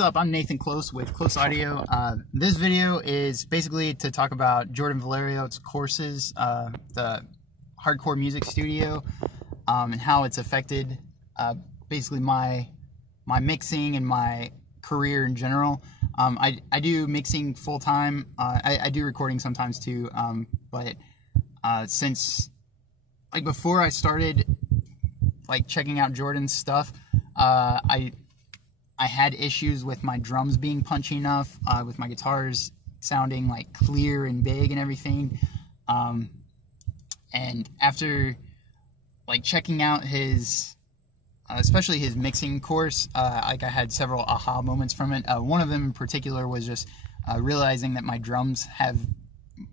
What's up? I'm Nathan Close with Close Audio. This video is basically to talk about Jordan Valerio's courses, the Hardcore Music Studio, and how it's affected basically my mixing and my career in general. I do mixing full-time. I do recording sometimes too, but since like before I started like checking out Jordan's stuff, I had issues with my drums being punchy enough, with my guitars sounding like clear and big and everything. And after like checking out his, especially his mixing course, like I had several aha moments from it. One of them in particular was just realizing that my drums have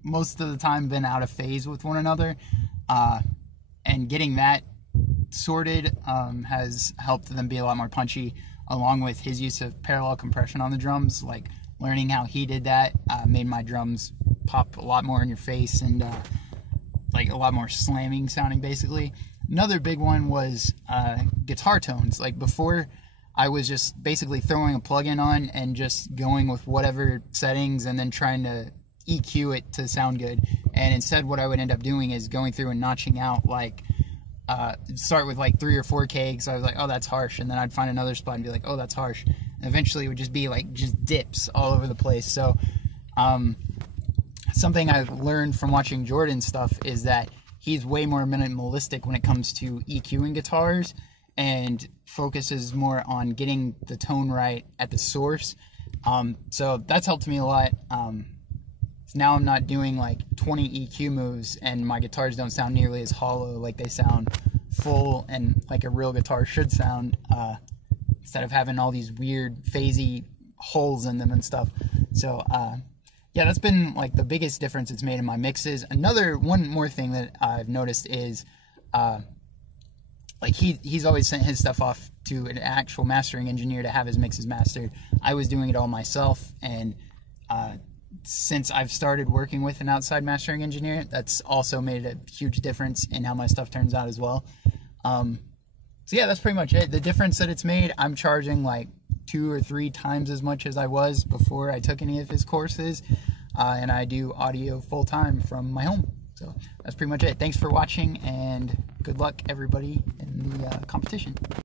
most of the time been out of phase with one another, and getting that sorted has helped them be a lot more punchy, along with his use of parallel compression on the drums. Like learning how he did that made my drums pop a lot more in your face and like a lot more slamming sounding basically. Another big one was guitar tones. Like before, I was just basically throwing a plugin on and just going with whatever settings and then trying to EQ it to sound good. And instead what I would end up doing is going through and notching out, like start with like 3 or 4K, so I was like, oh, that's harsh, and then I'd find another spot and be like, oh, that's harsh, and eventually it would just be like just dips all over the place. So something I've learned from watching Jordan's stuff is that he's way more minimalistic when it comes to EQing guitars and focuses more on getting the tone right at the source. So that's helped me a lot. Now I'm not doing like 20 EQ moves and my guitars don't sound nearly as hollow, like they sound full and like a real guitar should sound, instead of having all these weird phasey holes in them and stuff. So yeah, that's been like the biggest difference it's made in my mixes. One more thing that I've noticed is like he's always sent his stuff off to an actual mastering engineer to have his mixes mastered. I was doing it all myself, and since I've started working with an outside mastering engineer, that's also made a huge difference in how my stuff turns out as well. So yeah, that's pretty much it. The difference that it's made, I'm charging like 2 or 3 times as much as I was before I took any of his courses, and I do audio full-time from my home. So that's pretty much it. Thanks for watching, and good luck everybody in the competition.